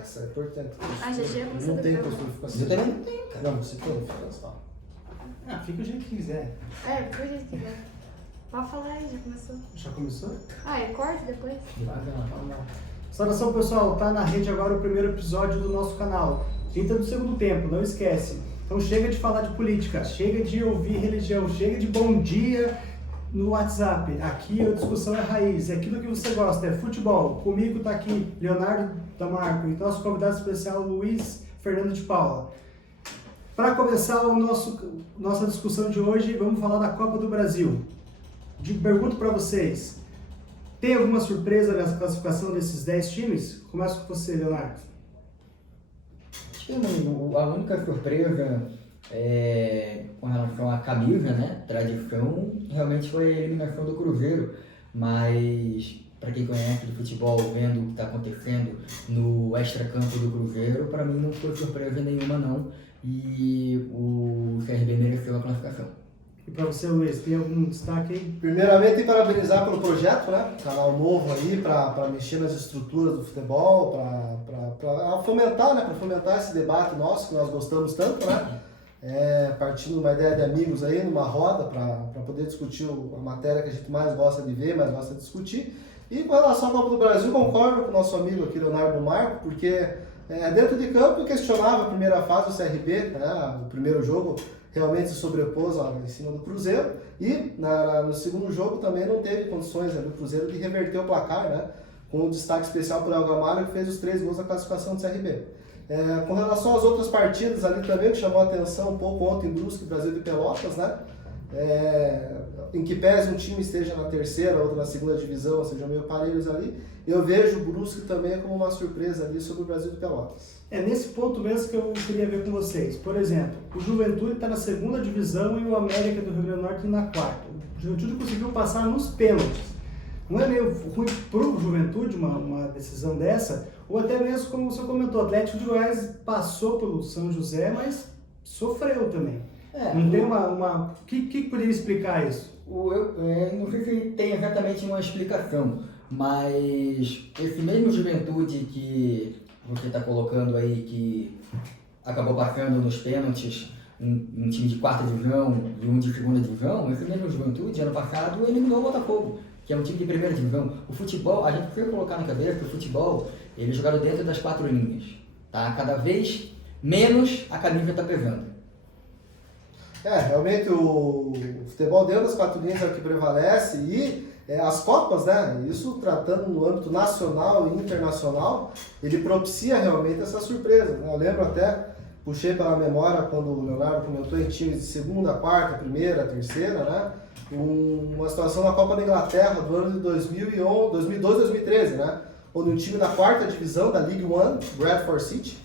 Essa é importante. GG Não tem costume ficar assim. Eu também não tenho, cara. Não, você tem, fica só. Fica o jeito que quiser. Fica o jeito que quiser. Pode falar aí, já começou. Já começou? Corta depois. Saudação, pessoal. Tá na rede agora o primeiro episódio do nosso canal. 30 do segundo tempo, não esquece. Então chega de falar de política, chega de ouvir religião, chega de bom dia no WhatsApp. Aqui a discussão é raiz, é aquilo que você gosta, é futebol. Comigo tá aqui Leonardo Damarco e nosso convidado especial Luiz Fernando de Paula. Para começar nossa discussão de hoje, vamos falar da Copa do Brasil. Pergunto para vocês, tem alguma surpresa nessa classificação desses 10 times? Começo com você, Leonardo. Acho que a única surpresa com relação à camisa, né, tradição, realmente foi a eliminação do Cruzeiro, mas para quem conhece do futebol, vendo o que está acontecendo no extracampo do Cruzeiro, para mim não foi surpresa nenhuma não, e o CRB mereceu a classificação. E para você, Luiz, tem algum destaque aí? Primeiramente, parabenizar pelo projeto, né? Canal novo aí, para mexer nas estruturas do futebol, para fomentar, né? Para fomentar esse debate nosso, que nós gostamos tanto, né? Partindo de uma ideia de amigos aí, numa roda, para poder discutir a matéria que a gente mais gosta de ver, mais gosta de discutir. E com relação à Copa do Brasil, concordo com o nosso amigo aqui, Leonardo Marco, porque dentro de campo questionava a primeira fase do CRB, né? O primeiro jogo realmente se sobrepôs em cima do Cruzeiro e no segundo jogo também não teve condições do Cruzeiro de reverter o placar, né? Com um destaque especial para o El Gamalho, que fez os 3 gols da classificação do CRB. Com relação às outras partidas ali também, que chamou a atenção um pouco ontem, Brusque, Brasil de Pelotas, né? Em que pese um time esteja na terceira, outro na segunda divisão, sejam meio parelhos ali, eu vejo o Brusque também como uma surpresa ali sobre o Brasil de Pelotas. É nesse ponto mesmo que eu queria ver com vocês. Por exemplo, o Juventude está na segunda divisão e o América do Rio Grande do Norte na quarta. O Juventude conseguiu passar nos pênaltis. Não é meio ruim para o Juventude uma decisão dessa? Ou até mesmo, como você comentou, o Atlético de Goiás passou pelo São José, mas sofreu também. Não tem uma... O que poderia explicar isso? Não sei se tem exatamente uma explicação, mas esse mesmo Juventude que você está colocando aí, que acabou passando nos pênaltis, um time de quarta divisão e um de segunda divisão, esse mesmo Juventude, ano passado, eliminou o Botafogo, que é um time de primeira divisão. O futebol, a gente precisa colocar na cabeça que o futebol, ele é jogado dentro das 4 linhas, tá? Cada vez menos a camisa está pesando. Realmente o futebol dentro das 4 linhas é o que prevalece e as Copas, né, isso tratando no âmbito nacional e internacional, ele propicia realmente essa surpresa, né? Eu lembro até, puxei pela memória quando o Leonardo comentou em times de segunda, quarta, primeira, terceira, né, uma situação na Copa da Inglaterra do ano de 2011, 2012, 2013, né, onde um time da quarta divisão da League One, Bradford City,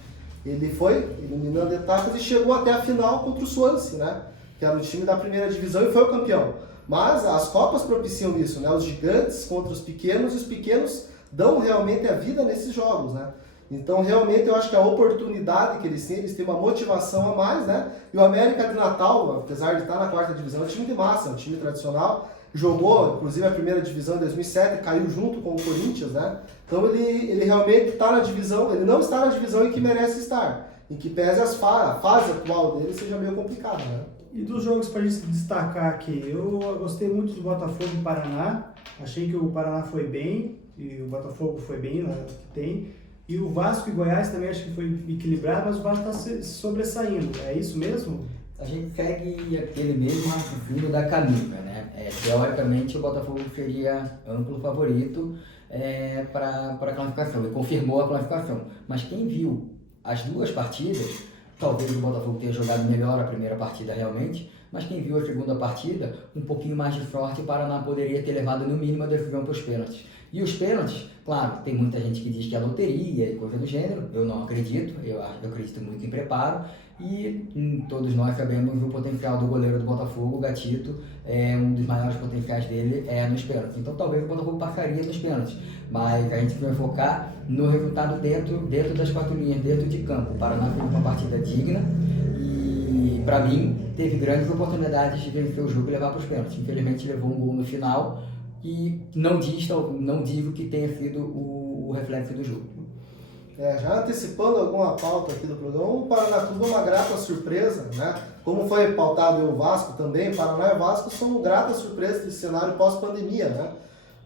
ele foi eliminando etapas e chegou até a final contra o Swansea, né? Que era o time da primeira divisão e foi o campeão. Mas as Copas propiciam isso, né? Os gigantes contra os pequenos, e os pequenos dão realmente a vida nesses jogos, né? Então, realmente, eu acho que a oportunidade que eles têm uma motivação a mais, né? E o América de Natal, apesar de estar na quarta divisão, é um time de massa, é um time tradicional. Jogou, inclusive, a primeira divisão em 2007, caiu junto com o Corinthians, né? Então ele realmente está na divisão, ele não está na divisão em que merece estar, em que pese a fase atual dele seja meio complicada, né? E dos jogos para a gente destacar aqui, eu gostei muito do Botafogo e Paraná, achei que o Paraná foi bem, e o Botafogo foi bem, né, que tem, e o Vasco e Goiás também acho que foi equilibrado, mas o Vasco está sobressaindo, é isso mesmo? A gente segue aquele mesmo raciocínio da camisa, né? Teoricamente o Botafogo seria amplo favorito para a classificação, e confirmou a classificação. Mas quem viu as 2 partidas, talvez o Botafogo tenha jogado melhor a primeira partida realmente, mas quem viu a segunda partida, um pouquinho mais de sorte, o Paraná poderia ter levado no mínimo a decisão para os pênaltis. E os pênaltis, claro, tem muita gente que diz que é loteria e coisa do gênero, eu não acredito, eu acredito muito em preparo, e todos nós sabemos o potencial do goleiro do Botafogo, o Gatito, um dos maiores potenciais dele nos pênaltis. Então talvez o Botafogo passaria nos pênaltis, mas a gente vai focar no resultado dentro das 4 linhas, dentro de campo. O Paraná fez uma partida digna e, para mim, teve grandes oportunidades de vencer o jogo e levar para os pênaltis. Infelizmente levou um gol no final e não digo que tenha sido o reflexo do jogo. Já antecipando alguma pauta aqui do programa, o Paraná Clube é uma grata surpresa, né? Como foi pautado o Vasco também, Paraná e Vasco são gratas surpresas desse cenário pós-pandemia, né?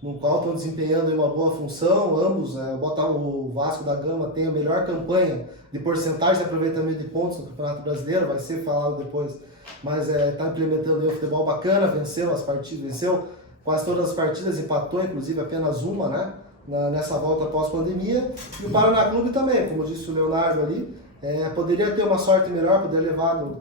No qual estão desempenhando uma boa função, ambos, o Vasco da Gama tem a melhor campanha de porcentagem de aproveitamento de pontos no Campeonato Brasileiro, vai ser falado depois, mas está implementando um futebol bacana, venceu as partidas, venceu quase todas as partidas, empatou inclusive apenas uma, né? Nessa volta pós-pandemia, e o Paraná Clube também, como disse o Leonardo ali, poderia ter uma sorte melhor, poderia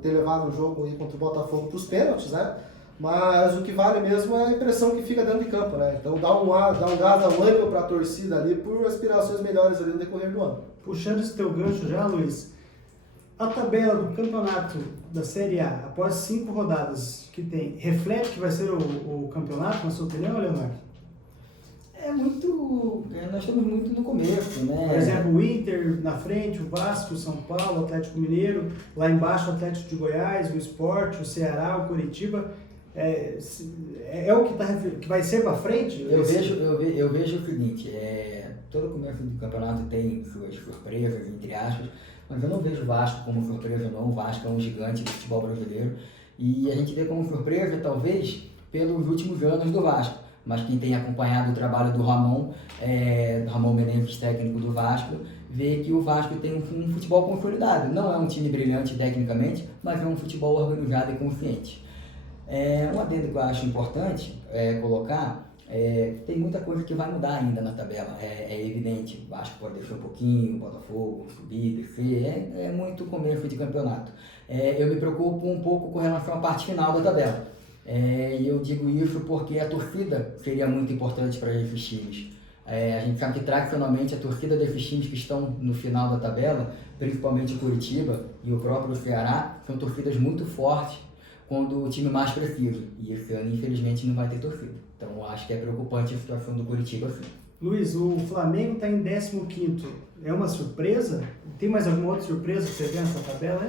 ter levado o jogo aí contra o Botafogo para os pênaltis, né? Mas o que vale mesmo é a impressão que fica dentro de campo, né? Então dá um gás, dá um ânimo para a torcida ali por aspirações melhores ali no decorrer do ano. Puxando esse teu gancho já, Luiz, a tabela do campeonato da Série A, após 5 rodadas que tem, reflete que vai ser o campeonato, na sua opinião, Leonardo? Nós estamos muito no começo, né? Por exemplo, o Inter na frente, o Vasco, o São Paulo, o Atlético Mineiro, lá embaixo o Atlético de Goiás, o Sport, o Ceará, o Curitiba. O que vai ser para frente? Eu vejo o seguinte, todo começo do campeonato tem suas surpresas, entre aspas, mas eu não vejo o Vasco como surpresa não, o Vasco é um gigante do futebol brasileiro e a gente vê como surpresa talvez pelos últimos anos do Vasco, mas quem tem acompanhado o trabalho do Ramon Menezes, técnico do Vasco, vê que o Vasco tem um futebol consolidado, não é um time brilhante tecnicamente, mas é um futebol organizado e consciente. Um adendo que eu acho importante colocar, tem muita coisa que vai mudar ainda na tabela, é evidente, o Vasco pode descer um pouquinho, o Botafogo subir, descer, é muito começo de campeonato. Eu me preocupo um pouco com relação à parte final da tabela, e eu digo isso porque a torcida seria muito importante para esses times. A gente sabe que tradicionalmente a torcida desses times que estão no final da tabela, principalmente o Curitiba e o próprio Ceará, são torcidas muito fortes quando o time mais precisa. E esse ano, infelizmente, não vai ter torcida. Então, eu acho que é preocupante a situação do Curitiba, sim. Luiz, o Flamengo está em 15º. É uma surpresa? Tem mais alguma outra surpresa que você vê nessa tabela?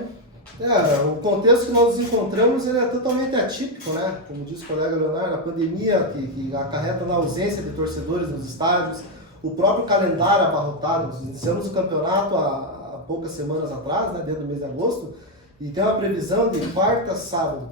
O contexto que nós nos encontramos ele é totalmente atípico, né? Como disse o colega Leonardo, a pandemia que acarreta na ausência de torcedores nos estádios, o próprio calendário abarrotado. Nós iniciamos o campeonato há poucas semanas atrás, né? Dentro do mês de agosto, e tem uma previsão de quarta, sábado.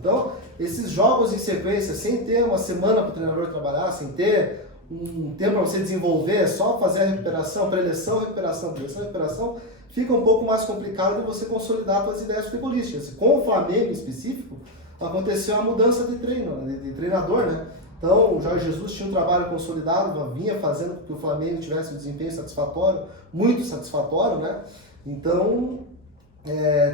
Então, esses jogos em sequência, sem ter uma semana para o treinador trabalhar, sem ter um tempo para você desenvolver, só fazer a recuperação, preleção, recuperação, fica um pouco mais complicado de você consolidar suas ideias futebolísticas. Com o Flamengo em específico, aconteceu a mudança de treinador, né? Então, o Jorge Jesus tinha um trabalho consolidado, vinha fazendo com que o Flamengo tivesse um desempenho satisfatório, muito satisfatório, né? Então,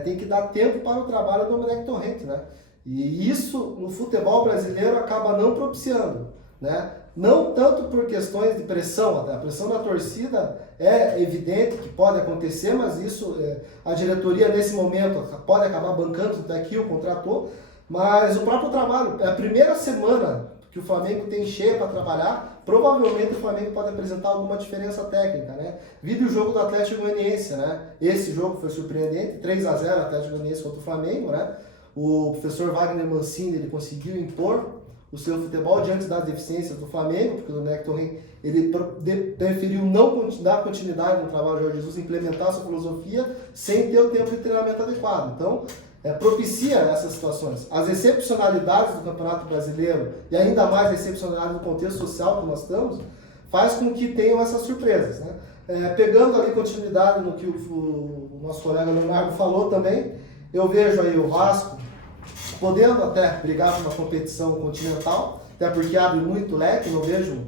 tem que dar tempo para o trabalho do Domenech Torrente, né? E isso, no futebol brasileiro, acaba não propiciando, né? Não tanto por questões de pressão, até a pressão da torcida é evidente que pode acontecer, mas isso a diretoria nesse momento pode acabar bancando, até que o contratou, mas o próprio trabalho, a primeira semana que o Flamengo tem cheia para trabalhar, provavelmente o Flamengo pode apresentar alguma diferença técnica, né? Vide o jogo do Atlético Goianiense, né? Esse jogo foi surpreendente, 3-0 Atlético Goianiense contra o Flamengo, né? O professor Wagner Mancini, ele conseguiu impor o seu futebol diante das deficiências do Flamengo, porque o Domenech Torrente ele preferiu não dar continuidade no trabalho de Jorge Jesus, implementar a sua filosofia sem ter o tempo de treinamento adequado. Então, propicia essas situações. As excepcionalidades do Campeonato Brasileiro e ainda mais a excepcionalidade do contexto social que nós estamos, faz com que tenham essas surpresas, né? Pegando ali continuidade no que o nosso colega Leonardo falou também, eu vejo aí o Vasco podendo até brigar por uma competição continental, até porque abre muito leque, não vejo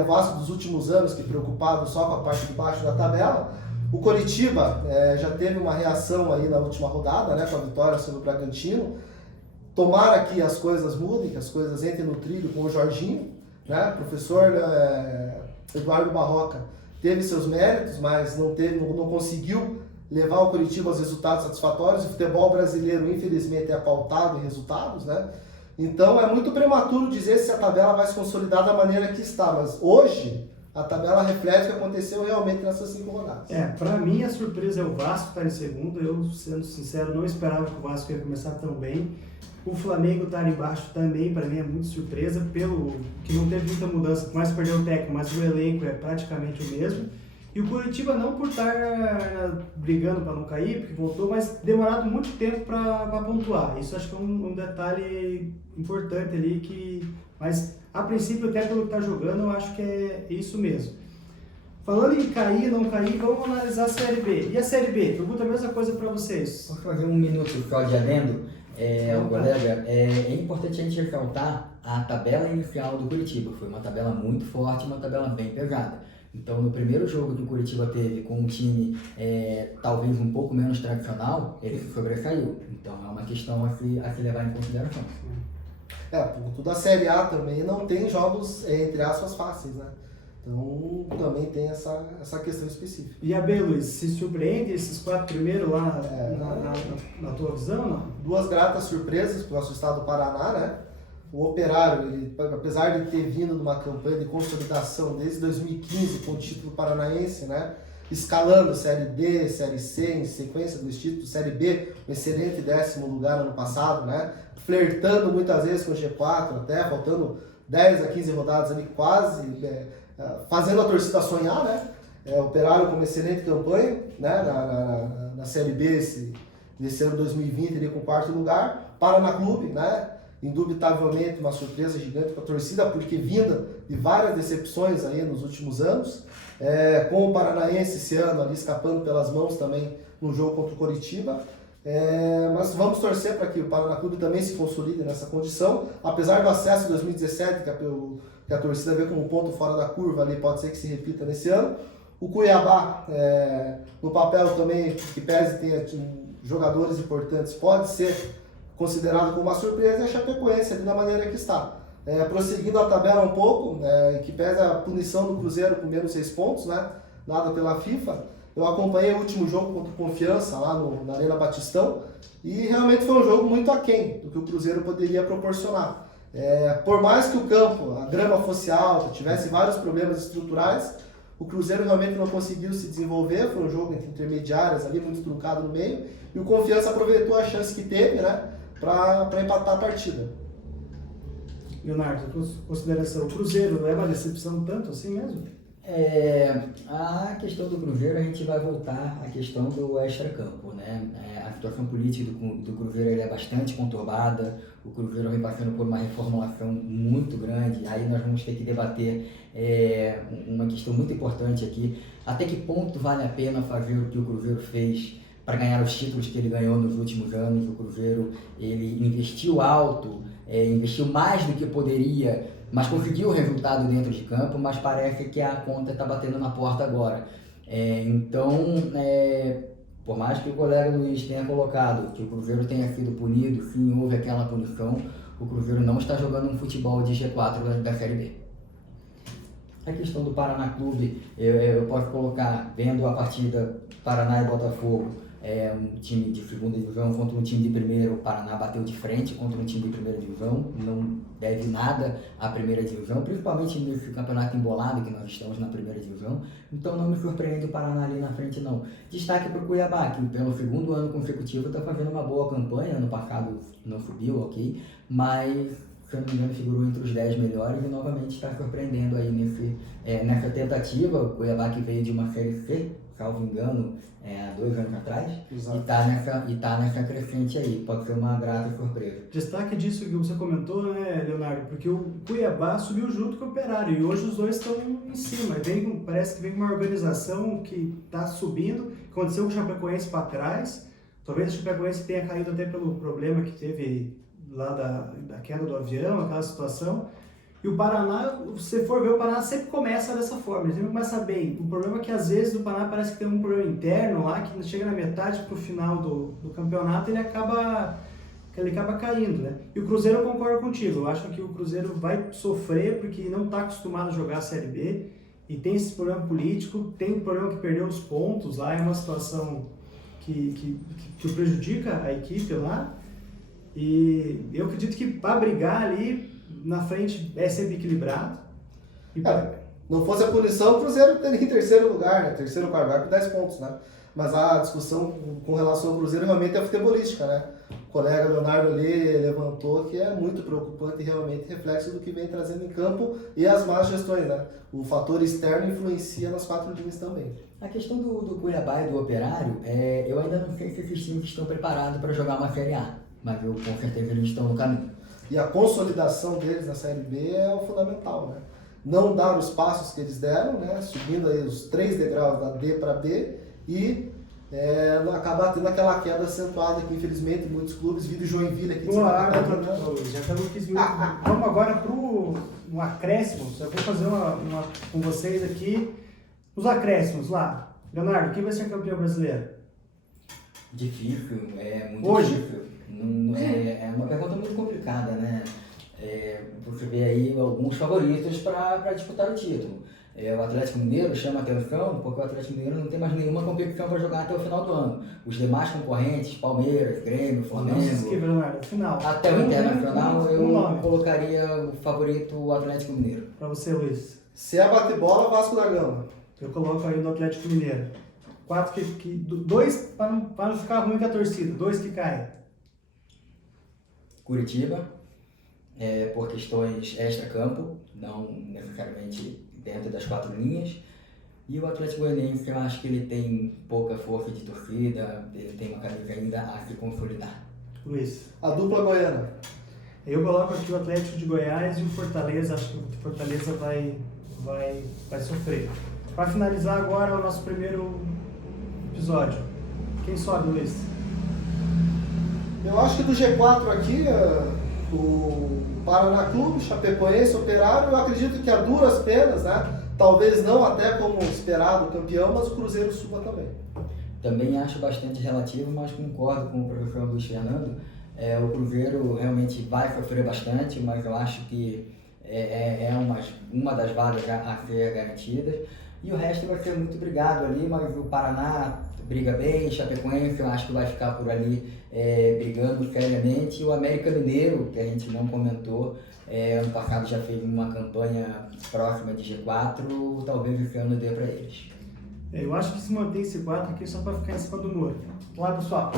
o Vasco dos últimos anos que preocupado só com a parte de baixo da tabela. O Coritiba já teve uma reação aí na última rodada, né, com a vitória sobre o Bragantino. Tomara que as coisas mudem, que as coisas entrem no trilho com o Jorginho, né? O professor Eduardo Barroca teve seus méritos, mas não conseguiu levar o Coritiba aos resultados satisfatórios. O futebol brasileiro, infelizmente, é pautado em resultados, né? Então é muito prematuro dizer se a tabela vai se consolidar da maneira que está, mas hoje a tabela reflete o que aconteceu realmente nessas 5 rodadas. Para mim a surpresa é o Vasco estar em segundo. Eu, sendo sincero, não esperava que o Vasco ia começar tão bem. O Flamengo estar embaixo também, para mim, é muito surpresa, pelo que não teve muita mudança, mais perdeu o técnico, mas o elenco é praticamente o mesmo. E o Curitiba não por estar brigando para não cair, porque voltou, mas demorado muito tempo para pontuar. Isso acho que é um detalhe importante ali, mas a princípio até pelo que está jogando eu acho que é isso mesmo. Falando em cair, não cair, vamos analisar a Série B. E a Série B? Pergunta a mesma coisa para vocês. Posso fazer um minuto só de adendo? Colega, é importante a gente ressaltar a tabela inicial do Curitiba. Foi uma tabela muito forte, uma tabela bem pesada. Então, no primeiro jogo que o Curitiba teve com um time talvez um pouco menos tradicional, ele se sobressaiu. Então, é uma questão a se levar em consideração. Tudo a Série A também não tem jogos, entre aspas, fáceis, né? Então, também tem essa questão específica. E a B, Luiz, se surpreende esses 4 primeiros lá na tua visão, não? 2 gratas surpresas para o nosso estado do Paraná, né? O Operário, ele, apesar de ter vindo numa campanha de consolidação desde 2015 com o título paranaense, né? Escalando Série D, Série C, em sequência dos títulos, Série B, um excelente 10º lugar ano passado, né? Flertando muitas vezes com o G4, até faltando 10 a 15 rodadas ali, quase fazendo a torcida sonhar, né? O Operário com uma excelente campanha, né? Na Série B desse ano 2020, ali com o 4º lugar. Paraná Clube, né? Indubitavelmente uma surpresa gigante para a torcida, porque vinda de várias decepções aí nos últimos anos, com o Paranaense esse ano ali escapando pelas mãos também no jogo contra o Coritiba, mas vamos torcer para que o Paraná Clube também se consolide nessa condição, apesar do acesso de 2017, que a torcida vê como um ponto fora da curva ali, pode ser que se repita nesse ano. O Cuiabá, no papel também, que pese ter jogadores importantes, pode ser considerado como uma surpresa, e a Chapecoense ali da maneira que está. Prosseguindo a tabela um pouco, que pesa a punição do Cruzeiro com menos 6 pontos, né, dada pela FIFA. Eu acompanhei o último jogo contra o Confiança lá na Arena Batistão e realmente foi um jogo muito aquém do que o Cruzeiro poderia proporcionar. Por mais que o campo, a grama fosse alta, tivesse vários problemas estruturais, o Cruzeiro realmente não conseguiu se desenvolver. Foi um jogo entre intermediárias ali, muito truncado no meio, e o Confiança aproveitou a chance que teve, né, para empatar a partida. Leonardo, consideração, o Cruzeiro não é uma decepção tanto assim mesmo? A questão do Cruzeiro, a gente vai voltar à questão do extracampo, né? A situação política do Cruzeiro é bastante conturbada. O Cruzeiro vem passando por uma reformulação muito grande. Aí nós vamos ter que debater uma questão muito importante aqui: até que ponto vale a pena fazer o que o Cruzeiro fez para ganhar os títulos que ele ganhou nos últimos anos. O Cruzeiro, ele investiu alto, investiu mais do que poderia, mas conseguiu o resultado dentro de campo, mas parece que a conta está batendo na porta agora. Por mais que o colega Luiz tenha colocado que o Cruzeiro tenha sido punido, sim, houve aquela punição, o Cruzeiro não está jogando um futebol de G4 da Série B. A questão do Paraná Clube, eu posso colocar, vendo a partida Paraná e Botafogo, um time de segunda divisão contra um time de primeira. O Paraná bateu de frente contra um time de primeira divisão, não deve nada à primeira divisão, principalmente nesse campeonato embolado que nós estamos na primeira divisão. Então não me surpreende o Paraná ali na frente, não. Destaque para o Cuiabá, que pelo 2º ano consecutivo está fazendo uma boa campanha. Ano passado não subiu, ok, mas se não me engano figurou entre os 10 melhores e novamente está surpreendendo aí nessa tentativa. O Cuiabá, que veio de uma Série C, salvo engano, há 2 anos atrás, e tá nessa crescente aí, pode ser uma grata surpresa. Destaque disso que você comentou, né, Leonardo, porque o Cuiabá subiu junto com o Operário e hoje os dois estão em cima. Parece que vem uma organização que está subindo. Aconteceu com o Chapecoense para trás, talvez o Chapecoense tenha caído até pelo problema que teve lá da queda do avião, aquela situação. E o Paraná, se você for ver, o Paraná sempre começa dessa forma, ele sempre começa bem. O problema é que às vezes o Paraná parece que tem um problema interno lá, que chega na metade para o final do campeonato ele acaba caindo, né? E o Cruzeiro, eu concordo contigo, eu acho que o Cruzeiro vai sofrer porque não está acostumado a jogar a Série B e tem esse problema político, tem um problema que perdeu os pontos lá, é uma situação que prejudica a equipe lá. E eu acredito que para brigar ali na frente é sempre equilibrado. Não fosse a punição, o Cruzeiro teria em 3º lugar, né? 3º lugar com 10 pontos, né? Mas a discussão com relação ao Cruzeiro realmente é futebolística, né? colega Leonardo ali levantou, que é muito preocupante e realmente reflexo do que vem trazendo em campo e as más gestões, né? O fator externo influencia nas 4 linhas também. A questão do Cuiabá e do Operário, eu ainda não sei se esses times estão preparados para jogar uma Série A, mas com certeza eles estão no caminho. E a consolidação deles na Série B é o fundamental, né? Não dar os passos que eles deram, né? Subindo aí os 3 degraus da D para B e acabar tendo aquela queda acentuada que infelizmente muitos clubes, vídeo Joinville aqui de Santa Catarina. Já estamos 15 minutos. Vamos agora para um acréscimo. Só vou fazer uma com vocês aqui. Os acréscimos lá. Leonardo, quem vai ser campeão brasileiro? Difícil, muito Hoje? difícil. É uma pergunta muito complicada, né? Você vê aí alguns favoritos para disputar o título. O Atlético Mineiro chama atenção porque o Atlético Mineiro não tem mais nenhuma competição para jogar até o final do ano. Os demais concorrentes, Palmeiras, Grêmio, Flamengo... Não se esqueça, Leonardo. Final. Até o Internacional, eu nome. colocaria o favorito o Atlético Mineiro. Para você, Luiz. Se é bate-bola, Vasco da Gama. Eu coloco aí do Atlético Mineiro. 2 para não ficar ruim com a torcida. 2 que caem. Curitiba, por questões extra-campo, não necessariamente dentro das 4 linhas. E o Atlético Goianiense, eu acho que ele tem pouca força de torcida, ele tem uma camisa ainda a se consolidar. Luiz. A dupla goiana. Eu coloco aqui o Atlético de Goiás e o Fortaleza. Acho que o Fortaleza vai sofrer. Para finalizar agora o nosso primeiro episódio. Quem sobe, Luiz? Eu acho que do G4 aqui, o Paraná Clube, Chapecoense, Operário, eu acredito que a duras penas, né? Talvez não até como esperado campeão, mas o Cruzeiro suba também. Também acho bastante relativo, mas concordo com o professor Luiz Fernando. O Cruzeiro realmente vai sofrer bastante, mas eu acho que é uma das vagas a ser garantidas. E o resto vai ser muito brigado ali, mas o Paraná briga bem, Chapecoense eu acho que vai ficar por ali brigando seriamente. E o América Mineiro, que a gente não comentou, ano passado já fez uma campanha próxima de G4, talvez esse ano dê para eles. Eu acho que se mantém esse 4 aqui só para ficar em cima do muro. Vamos lá, pessoal.